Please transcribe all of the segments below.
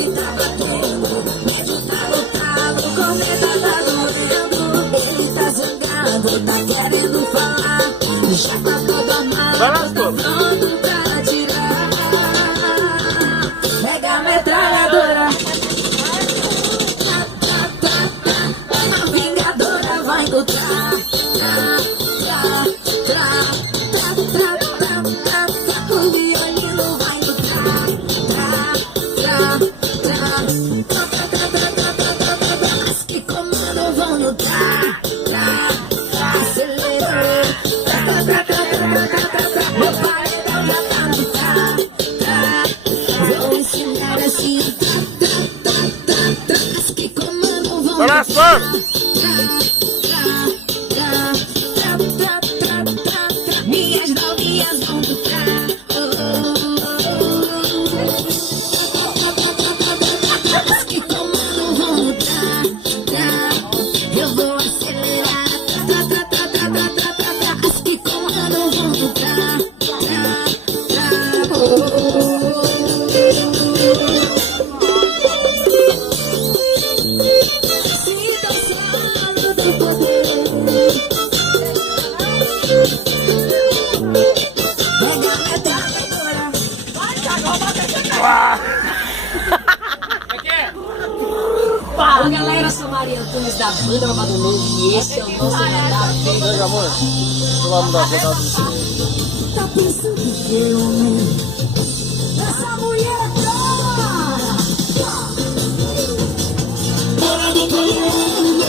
que tá batendo, médio tá lotado, cometa tá doendo. Ele tá zangado, tá querendo falar, já tá todo armado, tá pronto pra atirar. Pega a metralhadora, a vingadora vai encontrar. O violino vai entrar. As que comandam vão lutar. Acelerou. Meu paredão já tá no tá. Vou ensinar assim. As que comandam vão lutar. Minhas novinhas vão lutar. As que comandam vão lutar. Eu vou acelerar. As que comandam vão lutar. Sintam se a luta do poder. Pega a metralhadora. Fala galera, sou Maria Antunes da banda Babado Novo e esse é o nosso mandato. Pega, amor. Eu vou mudar a boca. Tá pensando que eu homem? Essa mulher é cara. Bora do mundo.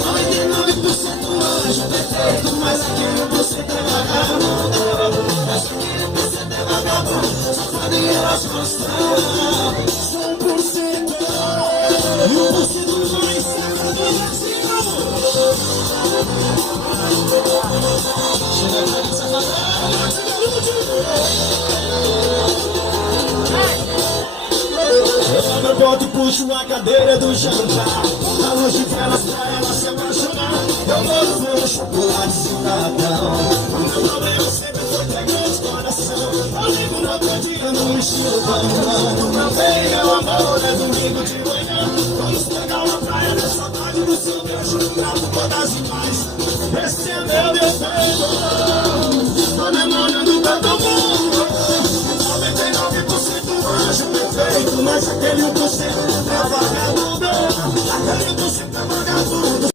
99% anjo perfeito, mas aqui você tá vagabundo. Mas aqui você tá vagabundo. Só fazem elas gostar. 100% e 1% mais certo do Brasil. Chega pra essa eu não boto e puxo a cadeira do jantar. Tá longe delas pra ela se apaixonar. Eu vou no chocolate cidadão. O meu problema sempre foi ter grande coração. Amigo não acredita no estilo bambam. Meu bem, meu amor, é domingo de manhã. Vamos pegar uma praia na saudade do seu beijo. Trato todas iguais. Esse é meu defeito. Tô namorando todo mundo. 99% anjo perfeito, mas aquele 1% é vagabundo. Aquele 1% é vagabundo.